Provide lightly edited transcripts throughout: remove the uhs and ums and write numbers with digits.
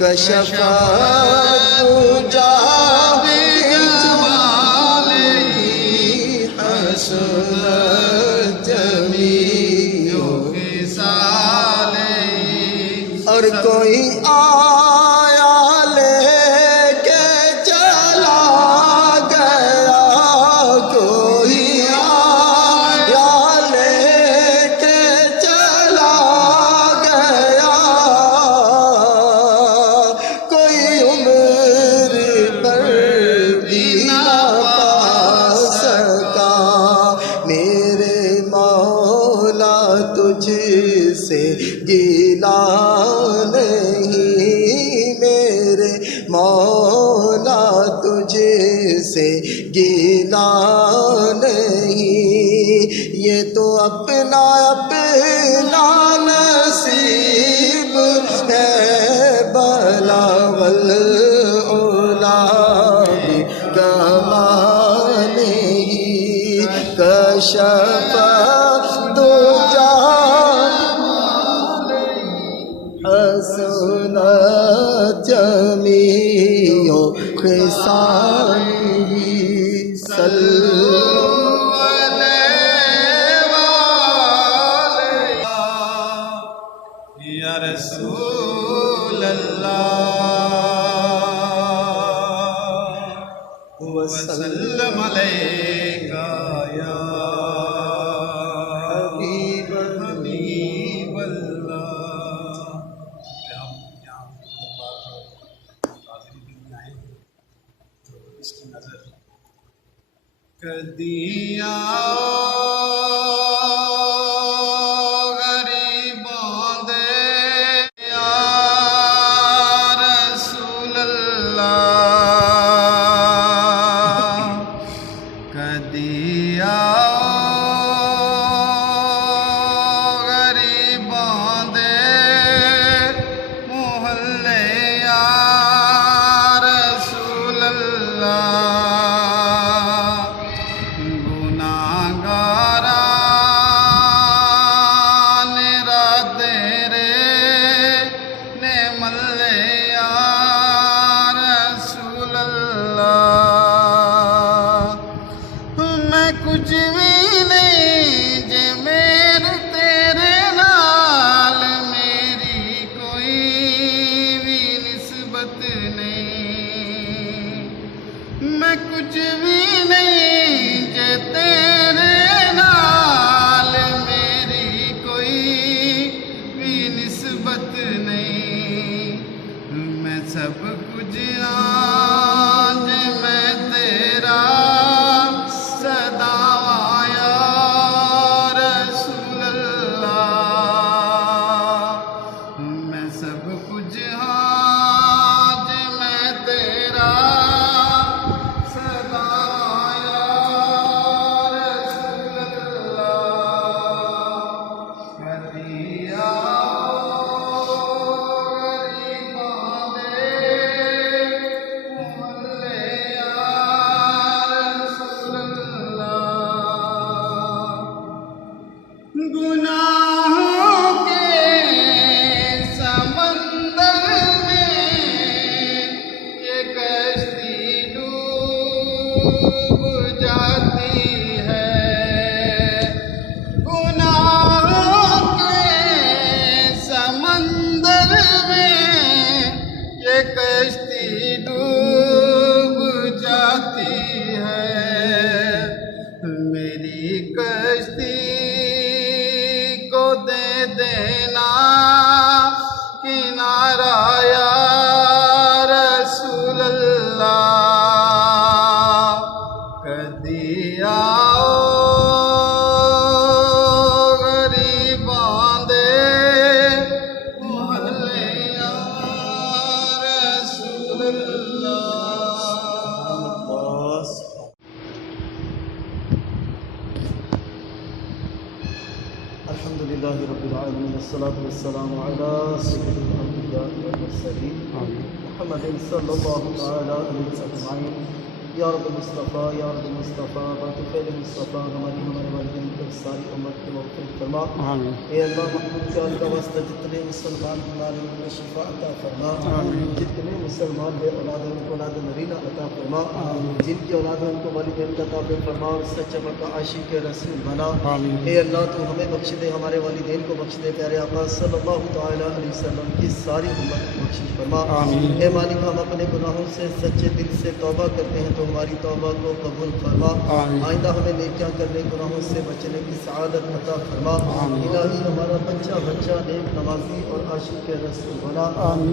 کشف الدجى بجماله حسنت جميع خصاله اور کوئی آیا لے کے چلا گیا کوئی آیا لے کے چلا گیا کوئی عمر پر بھی نہ پا سکا میرے مولا تجھ سے گیلا نہیں میرے مولا تجھ سے گیلا نہیں یہ تو اپنا اپنا نصیب ہے بلا والعلا بکمالہ کشف الدجى حسنت جميع خصاله صلوا یا رسول اللہ وسلم علیکہ یا حبیب اللہ کدی غریباں دے یا رسول اللہ کدی غریباں دے محلے یا رسول اللہ کچھ بھی نہیں جے میرے تیرے نال میری کوئی بھی نسبت نہیں میں کچھ بھی نہیں جے تیرے نال میری کوئی بھی نسبت نہیں میں سب کچھ آج میں تیرا دینا کنارہ یا رسول اللہ کدی آؤ غریباں دے محلے یا رسول اللہ الحمدللہ رب العالمین والصلاة والسلام علی سید الانبیاء والمرسلین محمد صلی اللہ تعالی علیہ وسلم. یا رب مصطفیٰ یا رب مصطفیٰ بطفیل مصطفیٰ ہمارے والدین کی ساری امت کی مغفرت فرما. اے اللہ محمود کے آل کا واسطہ جتنے مسلمان بیمار ہیں ان کو شفا عطا فرما. جتنے مسلمان بے اولاد ہیں ان کو اولاد نرینہ عطا فرما. جن کی اولاد ہے ان کو والدین کا عطا فرما اور سچا پکا عاشق رسول بنا. اے اللہ تو ہمیں بخش دے, ہمارے والدین کو بخش دے, پیارے آقا صلی اللہ تعالیٰ علیہ وسلم کی ساری امت کو بخشش فرما. اے مالک ہم اپنے گناہوں سے سچے دل سے توبہ کرتے ہیں تو ہماری توبہ کو قبول فرما. آئندہ ہمیں نیکیاں کرنے, گناہوں سے بچنے کی سعادت عطا فرما. الہی ہمارا بچہ نیک نمازی اور عاشق رسول بنا.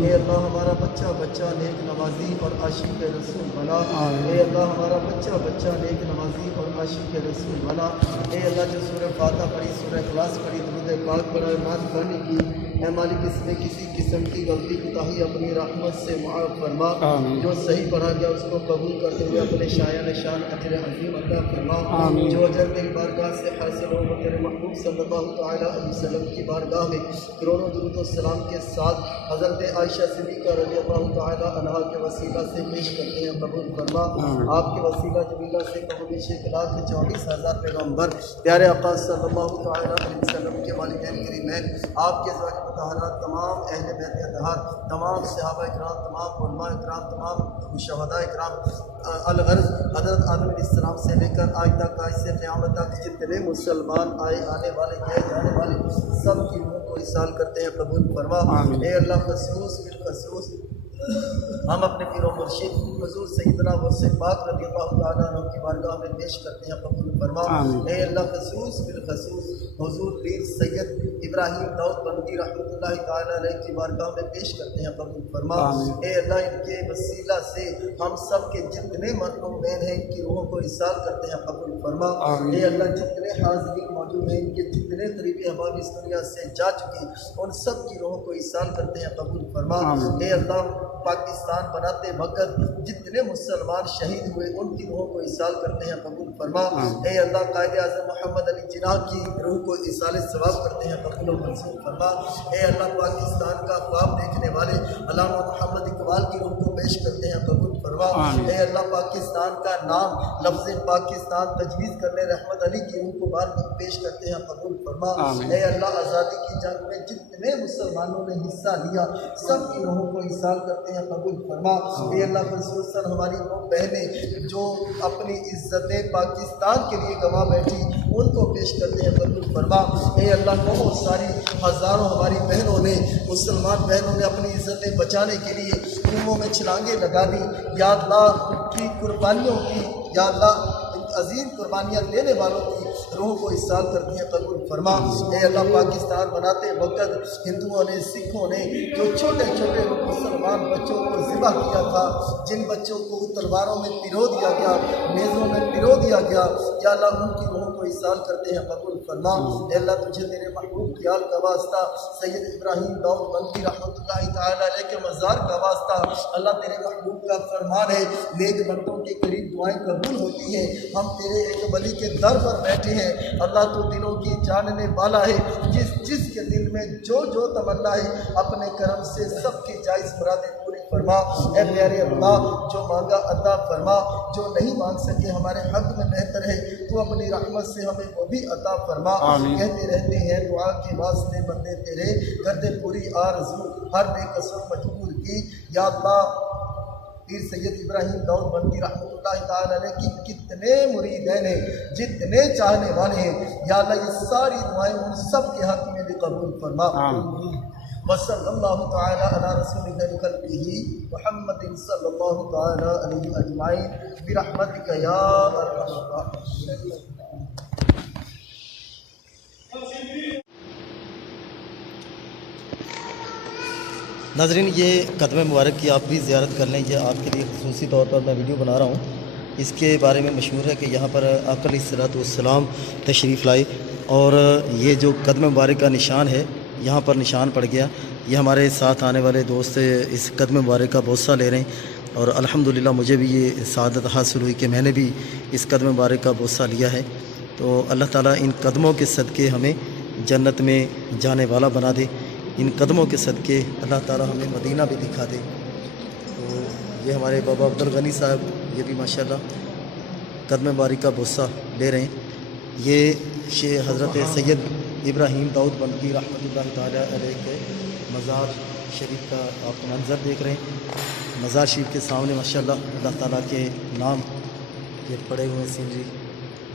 اے اللہ ہمارا بچہ نیک نمازی اور عاشق رسول بنا. اے اللہ ہمارا بچہ نیک نمازی اور عاشق رسول بنا. اے اللہ جو سورہ فاتحہ پڑھی, سورہ اخلاص پڑھی, درود پاک پڑھا, نعت خوانی کی, اے مالک اس میں کسی قسم کی غلطی کوتاہی اپنی رحمت سے معاف فرما. جو صحیح پڑھا گیا اس کو قبول کرتے ہوئے اپنے شایان شان اجر عظیم عطا فرما. جو اجر تیری بارگاہ سے حاصل ہو وہ تیرے محبوب صلی اللہ تعالیٰ علیہ وسلم کی بارگاہ میں کروڑوں درود و سلام کے ساتھ حضرت عائشہ صدیقہ رضی اللہ تعالیٰ عنہا کے وسیلہ سے پیش کرتے ہیں, قبول فرما. آپ کے وسیلہ جمیلہ سے قبولش 1,24,000 پیغمبر پیارے آقا صلی اللہ تعالیٰ علیہ وسلم کے والدین کریمین, آپ کے ازواج مطہرات, تمام اہل بیت اطہار, تمام صحابہ اکرام, تمام علماء اکرام, تمام شہداء اکرام, الغرض حضرت آدم علیہ السلام سے لے کر آج تک, آج سے قیامت تک جتنے مسلمان آئے, آنے والے, گئے جانے والے سب کی روح کو اصال کرتے ہیں, قبول فرما. اے اللہ خصوص بالخصوص ہم اپنے پیر و مرشد حضور سیدنا غوث پاک رضی اللہ تعالیٰ عنہ کی بارگاہ میں پیش کرتے ہیں, قبول فرما. اے اللہ خصوص بالخصوص حضور پیر سید ابراہیم داؤد بندی رحمۃ اللہ تعالیٰ علیہ کی بارگاہ میں پیش کرتے ہیں, قبول فرما. اے اللہ ان کے وسیلہ سے ہم سب کے جتنے مرحوم بہن ہیں ان کی روحوں کو اصال کرتے ہیں, قبول فرما. اے اللہ جتنے حاضرین موجود ہیں ان کے جتنے قریبی احباب اس دنیا سے جا چکے ان سب کی روحوں کو اصال کرتے ہیں, قبول فرما. اے اللہ پاکستان بناتے وقت جتنے مسلمان شہید ہوئے ان کی روحوں کو اصال کرتے ہیں, قبول فرما. اے اللہ قائد اعظم محمد علی جناح کی روح کو اصال ثواب کرتے ہیں, قبول و منظور فرما. اے اللہ پاکستان کا خواب دیکھنے والے علامہ محمد اقبال کی روح کو پیش کرتے ہیں, قبول فرما. اے اللہ پاکستان کا نام لفظ پاکستان تجویز کرنے رحمت علی کی روح کو بار پیش کرتے ہیں, قبول فرما. اے اللہ آزادی کی جنگ میں جتنے مسلمانوں نے حصہ لیا سب کی روحوں کو اصال کرتے ہیں, قبول فرما. اے اللہ خصوصاً ہماری وہ بہنیں جو اپنی عزت پاکستان کے لیے گوا بیٹھی ان کو پیش کرتے ہیں, قبول فرما. اے اللہ بہت ساری ہزاروں ہماری بہنوں نے, مسلمان بہنوں نے اپنی عزتیں بچانے کے لیے خونوں میں چھلانگیں لگا دی. یا اللہ کی قربانیوں کی, یا اللہ عظیم قربانیاں لینے والوں کی روح کو اصال کرتی ہیں, قبول فرما. اے اللہ پاکستان بناتے وقت ہندوؤں نے, سکھوں نے جو چھوٹے چھوٹے مسلمان بچوں کو ذبح کیا تھا, جن بچوں کو تلواروں میں پرو دیا گیا, نیزوں میں پرو دیا گیا, یا اللہ ان کی روحوں کو اصال کرتے ہیں, قبول فرما. اے اللہ تجھے تیرے محبوب کی آل کا واسطہ, سید ابراہیم داؤد بندی رحمۃ اللہ تعالیٰ علیہ کے مزار کا واسطہ, اللہ تیرے محبوب کا فرمان ہے نیک بندوں کے قریب دعائیں قبول ہوتی ہیں. ہم تیرے ایک ولی کے در پر بیٹھے ہیں, اللہ تو دلوں کی جاننے والا ہے, جس کے دل میں جو تمنا ہے اپنے کرم سے سب کی جائز مرادیں پوری فرما. اے پیارے اللہ جو مانگا عطا فرما, جو نہیں مانگ سکے ہمارے حق میں بہتر ہے تو اپنی رحمت سے ہمیں وہ بھی عطا فرما. کہتے رہتے ہیں دعا کے واسطے بندے تیرے, کر دے پوری آرزو ہر بے قصور مجبور کی. یا اللہ پیر سید ابراہیم داؤد بندی رحمۃ اللہ تعالیٰ علیہ کی کتنے مریدین ہیں, جتنے چاہنے والے ہیں, یا اللہ یہ ساری دعائیں ان سب کے حق میں بھی قبول فرما. وصلی اللہ تعالیٰ علی رسول خلقہ محمد صلی اللہ تعالیٰ علیہ اجمعین برحمتک یا ارحم الراحمین. ناظرین یہ قدم مبارک کی آپ بھی زیارت کر لیں, یہ آپ کے لیے خصوصی طور پر میں ویڈیو بنا رہا ہوں. اس کے بارے میں مشہور ہے کہ یہاں پر آقا علیہ الصلوۃ والسلام تشریف لائے اور یہ جو قدم مبارک کا نشان ہے یہاں پر نشان پڑ گیا. یہ ہمارے ساتھ آنے والے دوست اس قدم مبارک کا بوسہ لے رہے ہیں اور الحمدللہ مجھے بھی یہ سعادت حاصل ہوئی کہ میں نے بھی اس قدم مبارک کا بوسہ لیا ہے. تو اللہ تعالیٰ ان قدموں کے صدقے ہمیں جنت میں جانے والا بنا دے. ان قدموں کے صدقے اللہ تعالیٰ ہمیں مدینہ بھی دکھا دے. تو یہ ہمارے بابا عبدالغنی صاحب یہ بھی ماشاءاللہ قدم باری کا بوسہ لے رہے ہیں۔ یہ حضرت سید ابراہیم داؤد بندگی رحمۃ اللہ تعالیٰ علیہ کے مزار شریف کا آپ منظر دیکھ رہے ہیں۔ مزار شریف کے سامنے ماشاءاللہ اللہ تعالیٰ کے نام یہ پڑے ہوئے ہیں، سینری۔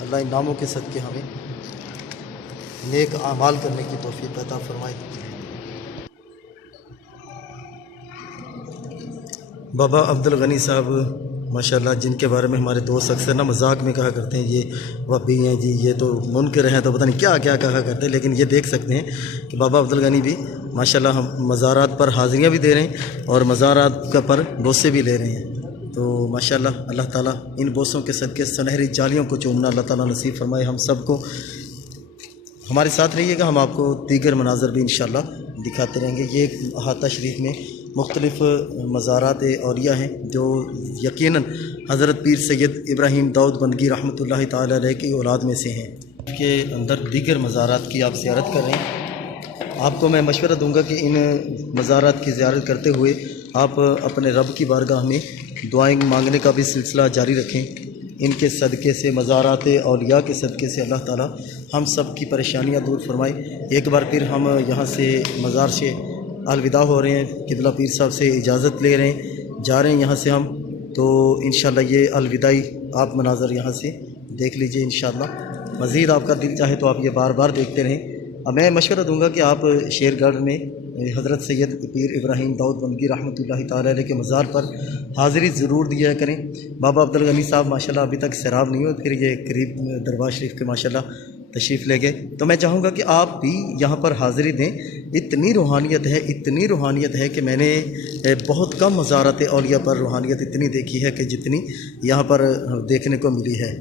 اللہ ان ناموں کے صدقے ہمیں نیک اعمال کرنے کی توفیق عطا فرمائے۔ بابا عبدالغنی صاحب ماشاءاللہ، جن کے بارے میں ہمارے دوست اکثر مذاق میں کہا کرتے ہیں یہ وہابی ہیں جی، یہ تو منکر ہیں، تو پتہ نہیں کیا کیا کہا کرتے ہیں، لیکن یہ دیکھ سکتے ہیں کہ بابا عبدالغنی بھی ماشاءاللہ ہم مزارات پر حاضریاں بھی دے رہے ہیں اور مزارات کا پر بوسے بھی لے رہے ہیں۔ تو ماشاءاللہ اللہ تعالیٰ ان بوسوں کے صدقے سنہری جالیوں کو چومنا اللہ تعالیٰ نصیب فرمائے ہم سب کو۔ ہمارے ساتھ رہیے گا، ہم آپ کو دیگر مناظر بھی انشاءاللہ دکھاتے رہیں گے۔ یہ احاطہ شریف میں مختلف مزارات اولیاء ہیں جو یقیناً حضرت پیر سید ابراہیم داؤد بندگی رحمۃ اللہ تعالیٰ علیہ کی اولاد میں سے ہیں۔ کے اندر دیگر مزارات کی آپ زیارت کر رہے ہیں۔ آپ کو میں مشورہ دوں گا کہ ان مزارات کی زیارت کرتے ہوئے آپ اپنے رب کی بارگاہ میں دعائیں مانگنے کا بھی سلسلہ جاری رکھیں۔ ان کے صدقے سے، مزارات اولیاء کے صدقے سے اللہ تعالیٰ ہم سب کی پریشانیاں دور فرمائے۔ ایک بار پھر ہم یہاں سے مزار سے الوداع ہو رہے ہیں، قبلہ پیر صاحب سے اجازت لے رہے ہیں، جا رہے ہیں یہاں سے ہم۔ تو انشاءاللہ یہ الوداعی آپ مناظر یہاں سے دیکھ لیجئے انشاءاللہ۔ مزید آپ کا دل چاہے تو آپ یہ بار بار دیکھتے رہیں۔ میں مشورہ دوں گا کہ آپ شیر گڑھ میں حضرت سید پیر ابراہیم داؤد بندگی رحمۃ اللہ تعالیٰ علیہ کے مزار پر حاضری ضرور دیا کریں۔ بابا عبدالغنی صاحب ماشاءاللہ ابھی تک سیراب نہیں ہوئے، پھر یہ قریب دربار شریف کے ماشاءاللہ تشریف لے گئے۔ تو میں چاہوں گا کہ آپ بھی یہاں پر حاضری دیں۔ اتنی روحانیت ہے کہ میں نے بہت کم مزارات اولیاء پر روحانیت اتنی دیکھی ہے کہ جتنی یہاں پر دیکھنے کو ملی ہے۔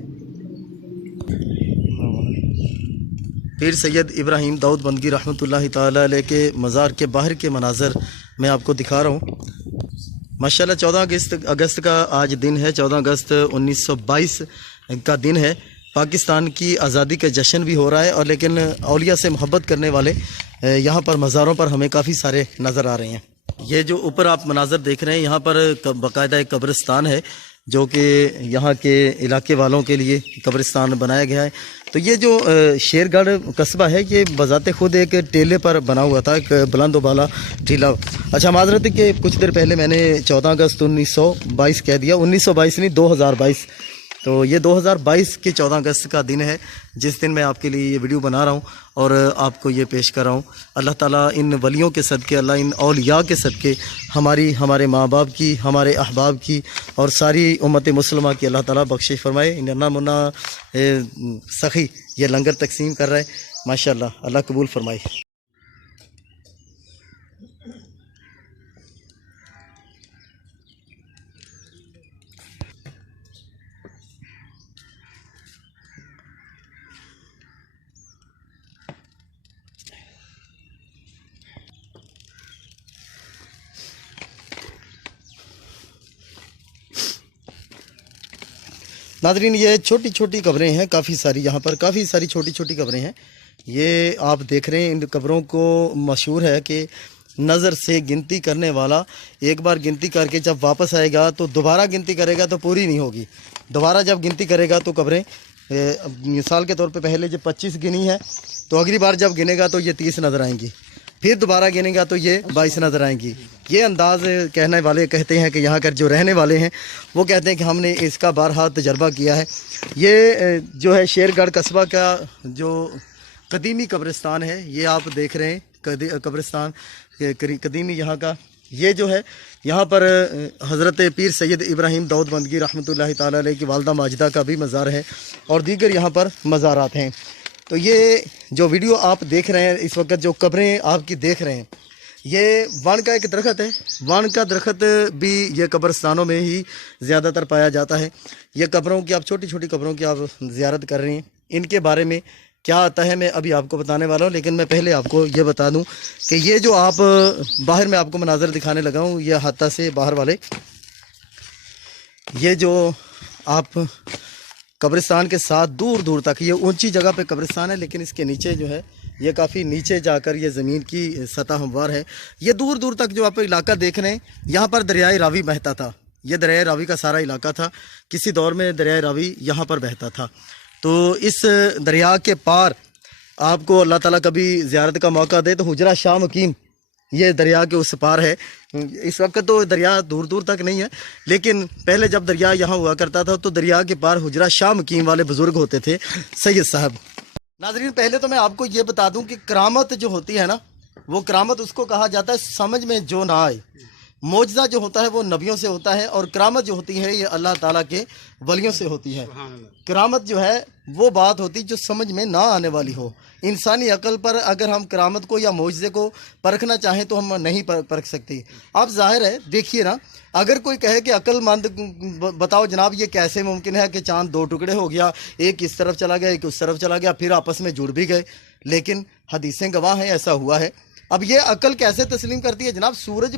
پیر سید ابراہیم داؤد بندگی رحمۃ اللہ تعالیٰ علیہ کے مزار کے باہر کے مناظر میں آپ کو دکھا رہا ہوں۔ ماشاءاللہ 14 اگست کا آج دن ہے، 14 اگست 1922 کا دن ہے۔ پاکستان کی آزادی کا جشن بھی ہو رہا ہے، اور لیکن اولیاء سے محبت کرنے والے یہاں پر مزاروں پر ہمیں کافی سارے نظر آ رہے ہیں۔ یہ جو اوپر آپ مناظر دیکھ رہے ہیں، یہاں پر باقاعدہ ایک قبرستان ہے جو کہ یہاں کے علاقے والوں کے لیے قبرستان بنایا گیا ہے۔ تو یہ جو شیر گڑھ قصبہ ہے یہ بذات خود ایک ٹیلے پر بنا ہوا تھا، ایک بلند و بالا ٹیلا۔ اچھا معذرت ہے کہ کچھ دیر پہلے میں نے 14 اگست 1922 کہہ دیا، 1922 نہیں 2022۔ تو یہ 2022 کے 14 اگست کا دن ہے جس دن میں آپ کے لیے یہ ویڈیو بنا رہا ہوں اور آپ کو یہ پیش کر رہا ہوں۔ اللہ تعالیٰ ان ولیوں کے صدقے، اللہ ان اولیاء کے صدقے ہمارے ماں باپ کی، ہمارے احباب کی اور ساری امت مسلمہ کی اللہ تعالیٰ بخشش فرمائے۔ ننا منا سخی یہ لنگر تقسیم کر رہا ہے، ماشاءاللہ اللہ قبول فرمائے۔ ناظرین یہ چھوٹی چھوٹی قبریں ہیں، کافی ساری یہاں پر کافی ساری چھوٹی چھوٹی قبریں ہیں۔ یہ آپ دیکھ رہے ہیں، ان قبروں کو مشہور ہے کہ نظر سے گنتی کرنے والا ایک بار گنتی کر کے جب واپس آئے گا تو دوبارہ گنتی کرے گا تو پوری نہیں ہوگی۔ دوبارہ جب گنتی کرے گا تو قبریں مثال کے طور پہ پہلے جب 25 گنی ہے تو اگلی بار جب گنے گا تو یہ 30 نظر آئیں گی، پھر دوبارہ گنے گا تو یہ 22 نظر آئیں گی۔ یہ انداز کہنے والے کہتے ہیں کہ یہاں کر جو رہنے والے ہیں وہ کہتے ہیں کہ ہم نے اس کا بارہا تجربہ کیا ہے۔ یہ جو ہے شیر گڑھ قصبہ کا جو قدیمی قبرستان ہے، یہ آپ دیکھ رہے ہیں قبرستان قدیمی یہاں کا۔ یہ جو ہے یہاں پر حضرت پیر سید ابراہیم داؤد بندگی رحمۃ اللہ تعالیٰ علیہ کی والدہ ماجدہ کا بھی مزار ہے اور دیگر یہاں پر مزارات ہیں۔ تو یہ جو ویڈیو آپ دیکھ رہے ہیں اس وقت، جو قبریں آپ کی دیکھ رہے ہیں، یہ وان کا ایک درخت ہے۔ وان کا درخت بھی یہ قبرستانوں میں ہی زیادہ تر پایا جاتا ہے۔ یہ قبروں کی آپ چھوٹی چھوٹی قبروں کی آپ زیارت کر رہے ہیں، ان کے بارے میں کیا آتا ہے میں ابھی آپ کو بتانے والا ہوں، لیکن میں پہلے آپ کو یہ بتا دوں کہ یہ جو آپ باہر میں آپ کو مناظر دکھانے لگا ہوں، یہ احاطہ سے باہر والے، یہ جو آپ قبرستان کے ساتھ دور دور تک، یہ اونچی جگہ پہ قبرستان ہے لیکن اس کے نیچے جو ہے یہ کافی نیچے جا کر یہ زمین کی سطح ہموار ہے۔ یہ دور دور تک جو آپ علاقہ دیکھ رہے ہیں، یہاں پر دریائے راوی بہتا تھا، یہ دریائے راوی کا سارا علاقہ تھا. کسی دور میں دریائے راوی یہاں پر بہتا تھا. تو اس دریا کے پار آپ کو اللہ تعالیٰ کبھی زیارت کا موقع دے تو حجرہ شاہ مقیم یہ دریا کے اس پار ہے. اس وقت تو دریا دور دور تک نہیں ہے، لیکن پہلے جب دریا یہاں ہوا کرتا تھا تو دریا کے پار حجرہ شاہ مقیم والے بزرگ ہوتے تھے سید صاحب. ناظرین، پہلے تو میں آپ کو یہ بتا دوں کہ کرامت جو ہوتی ہے نا، وہ کرامت اس کو کہا جاتا ہے سمجھ میں جو نہ آئے. معجزہ جو ہوتا ہے وہ نبیوں سے ہوتا ہے، اور کرامت جو ہوتی ہے یہ اللہ تعالیٰ کے ولیوں سے ہوتی ہے. کرامت جو ہے وہ بات ہوتی جو سمجھ میں نہ آنے والی ہو. انسانی عقل پر اگر ہم کرامت کو یا معجزے کو پرکھنا چاہیں تو ہم نہیں پرکھ سکتے. آپ ظاہر ہے دیکھیے نا، اگر کوئی کہے کہ عقل مند بتاؤ جناب یہ کیسے ممکن ہے کہ چاند دو ٹکڑے ہو گیا، ایک اس طرف چلا گیا ایک اس طرف چلا گیا، پھر آپس میں جڑ بھی گئے. لیکن حدیثیں گواہ ہیں ایسا ہوا ہے. اب یہ عقل کیسے تسلیم کرتی ہے جناب؟ سورج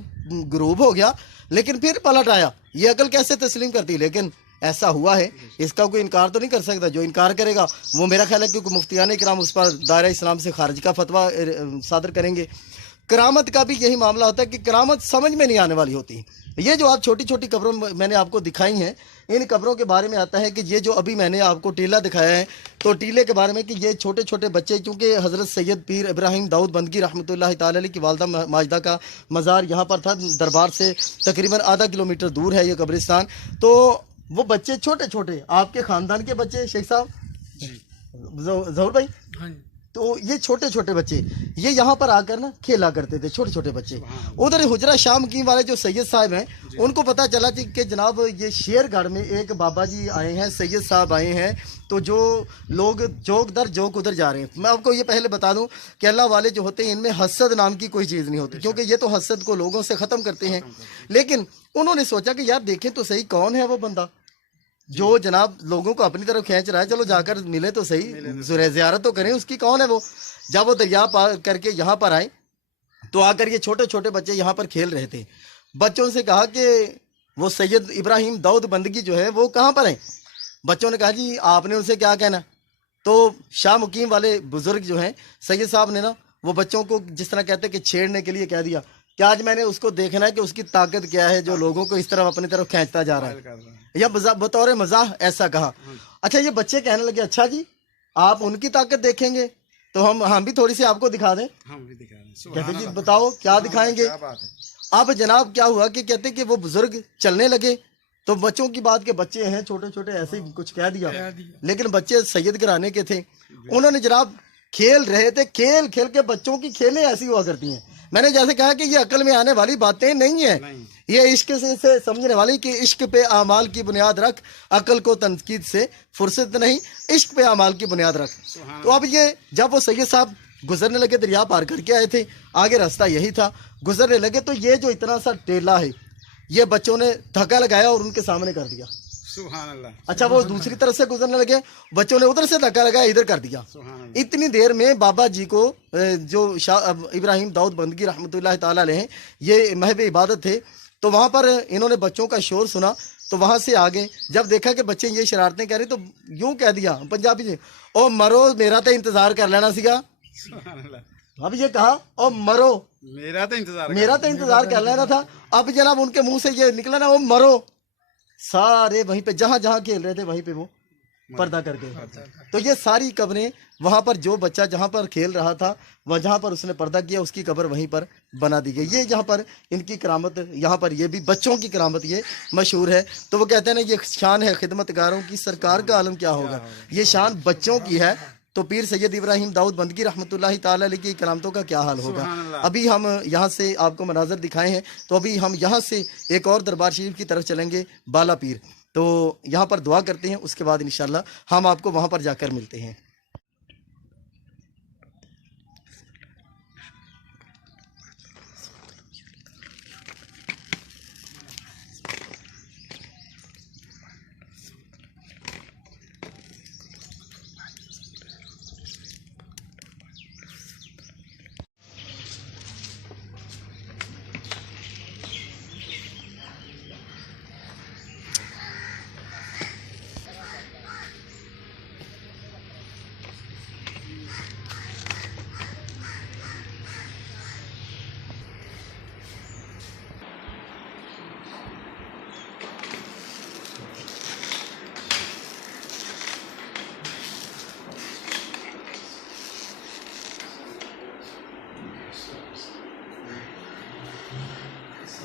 غروب ہو گیا لیکن پھر پلٹ آیا، یہ عقل کیسے تسلیم کرتی ہے؟ لیکن ایسا ہوا ہے، اس کا کوئی انکار تو نہیں کر سکتا. جو انکار کرے گا وہ میرا خیال ہے کیونکہ مفتیان کرام اس پر دائرہ اسلام سے خارج کا فتویٰ صادر کریں گے. کرامت کا بھی یہی معاملہ ہوتا ہے کہ کرامت سمجھ میں نہیں آنے والی ہوتی. یہ جو آپ چھوٹی چھوٹی قبروں میں نے آپ کو دکھائی ہیں، ان قبروں کے بارے میں آتا ہے کہ یہ جو ابھی میں نے آپ کو ٹیلہ دکھایا ہے، تو ٹیلے کے بارے میں کہ یہ چھوٹے چھوٹے بچے، چونکہ حضرت سید پیر ابراہیم داؤد بندگی رحمۃ اللہ تعالی علیہ کی والدہ ماجدہ کا مزار یہاں پر تھا. دربار سے تقریباً آدھا کلومیٹر دور ہے یہ قبرستان. تو وہ بچے چھوٹے چھوٹے آپ کے خاندان کے بچے شیخ صاحب ظہور بھائی، ہاں جی. تو یہ چھوٹے چھوٹے بچے یہ یہاں پر آ کر نا کھیلا کرتے تھے، چھوٹے چھوٹے بچے. ادھر حجرہ شاہ مقیم والے جو سید صاحب ہیں ان کو پتہ چلا کہ جناب یہ شیر گڑھ میں ایک بابا جی آئے ہیں، سید صاحب آئے ہیں، تو جو لوگ جوک در جوک ادھر جا رہے ہیں. میں آپ کو یہ پہلے بتا دوں کہ اللہ والے جو ہوتے ہیں ان میں حسد نام کی کوئی چیز نہیں ہوتی، کیونکہ یہ تو حسد کو لوگوں سے ختم کرتے ہیں. لیکن انہوں نے سوچا کہ یار دیکھیں تو صحیح کون ہے وہ بندہ جو جناب لوگوں کو اپنی طرف کھینچ رہا ہے، چلو جا کر ملے تو صحیح، زیارت تو کریں اس کی، کون ہے وہ. جب وہ دریا پار کر کے یہاں پر آئے تو آ کر یہ چھوٹے چھوٹے بچے یہاں پر کھیل رہے تھے. بچوں سے کہا کہ وہ سید ابراہیم داؤد بندگی جو ہے وہ کہاں پر ہیں؟ بچوں نے کہا جی آپ نے ان سے کیا کہنا. تو شاہ مقیم والے بزرگ جو ہیں سید صاحب نے نا وہ بچوں کو جس طرح کہتے کہ چھیڑنے کے لیے کہہ دیا کہ آج میں نے اس کو دیکھنا ہے کہ اس کی طاقت کیا ہے جو لوگوں کو اس طرف اپنی طرف کھینچتا جا رہا ہے، یا بطور مزاح ایسا کہا. اچھا یہ بچے کہنے لگے اچھا جی آپ ان کی طاقت دیکھیں گے تو ہم بھی تھوڑی سی آپ کو دکھا دیں. کہتے جی بتاؤ کیا دکھائیں گے. اب جناب کیا ہوا کہ کہتے کہ وہ بزرگ چلنے لگے تو بچوں کی بات کے بچے ہیں چھوٹے چھوٹے ایسے ہی کچھ کہہ دیا، لیکن بچے سید گھرانے کے تھے. انہوں نے جناب کھیل رہے تھے، کھیل کھیل کے بچوں کی کھیلیں ایسی ہوا کرتی ہیں. میں نے جیسے کہا کہ یہ عقل میں آنے والی باتیں نہیں ہیں، یہ عشق سے سمجھنے والی کہ عشق پہ اعمال کی بنیاد رکھ، عقل کو تنقید سے فرصت نہیں، عشق پہ اعمال کی بنیاد رکھ. تو اب یہ جب وہ سید صاحب گزرنے لگے دریا پار کر کے آئے تھے، آگے راستہ یہی تھا، گزرنے لگے تو یہ جو اتنا سا ٹیلا ہے یہ بچوں نے دھکا لگایا اور ان کے سامنے کر دیا. سبحان اللہ. اچھا وہ دوسری طرف سے گزرنے لگے، بچوں نے ادھر سے دھکا لگایا ادھر کر دیا. اتنی دیر میں بابا جی کو جو شاہ ابراہیم داؤد بندگی رحمۃ اللہ تعالیٰ علیہ ہیں یہ محب عبادت تھے، تو وہاں پر انہوں نے بچوں کا شور سنا تو وہاں سے آگے جب دیکھا کہ بچے یہ شرارتیں کر رہے تو یوں کہہ دیا پنجابی سے، او مرو میرا تو انتظار کر لینا سیگا. اب یہ کہا او مرو میرا تو انتظار کر لینا تھا. اب جناب ان کے منہ سے یہ نکلا نا او مرو، سارے وہیں پہ جہاں جہاں کھیل رہے تھے وہیں پہ وہ پردہ کر گئے. تو یہ ساری قبریں وہاں پر جو بچہ جہاں پر کھیل رہا تھا وہ جہاں پر اس نے پردہ کیا اس کی قبر وہیں پر بنا دی گئی. یہ جہاں پر ان کی کرامت، یہاں پر یہ بھی بچوں کی کرامت یہ مشہور ہے. تو وہ کہتے ہیں نا یہ شان ہے خدمتگاروں کی، سرکار کا عالم کیا ہوگا. یہ شان بچوں کی ہے تو پیر سید ابراہیم داؤد بندگی رحمۃ اللہ تعالی علیہ کی کرامتوں کا کیا حال ہوگا. ابھی ہم یہاں سے آپ کو مناظر دکھائے ہیں، تو ابھی ہم یہاں سے ایک اور دربار شریف کی طرف چلیں گے بالا پیر. تو یہاں پر دعا کرتے ہیں، اس کے بعد انشاءاللہ ہم آپ کو وہاں پر جا کر ملتے ہیں.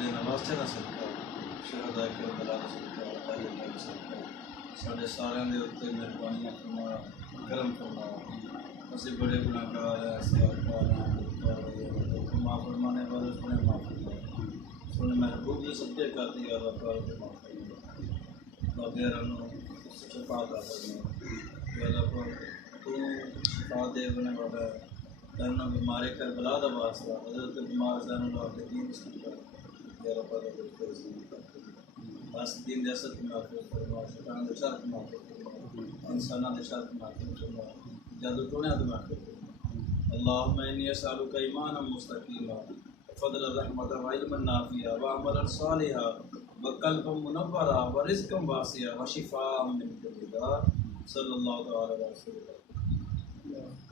دے نواستے کا صدقہ شہداء کربلا کا صدقہ عطاء اللہ کا صدقہ سارے سارے دے اتنے مہربانیاں فرما کرم فرما اسی بڑے گناہگار ہیں سیاکار ہیں معاف فرمانے والے سنے معاف فرما سنے محبوب جو صدقے کرتی ہے اللہ تعالیٰ کو معاف فرما بغیر ہم شفا عطا فرما اللہ پر تو شفا دے بنے والا ہے کرنا بیمارے کربلا دا واسطہ حضرت بیمار زین اللہ کے دین اس کا یا رب اللہ کو رسول کرتے بس دین جیسا محفوظ فرما شیطان دے شر محفوظ فرما انسانہ دے شر محفوظ فرما جادو ٹونے دے محفوظ فرما اللہم انی اسالک ایمانا مستقیما فضل الرحمت و علما نافعا و عملا صالحا و قلبا منورا و رزقا واسعا و شفاء من کل داء صلی اللہ تعالی علیہ وسلم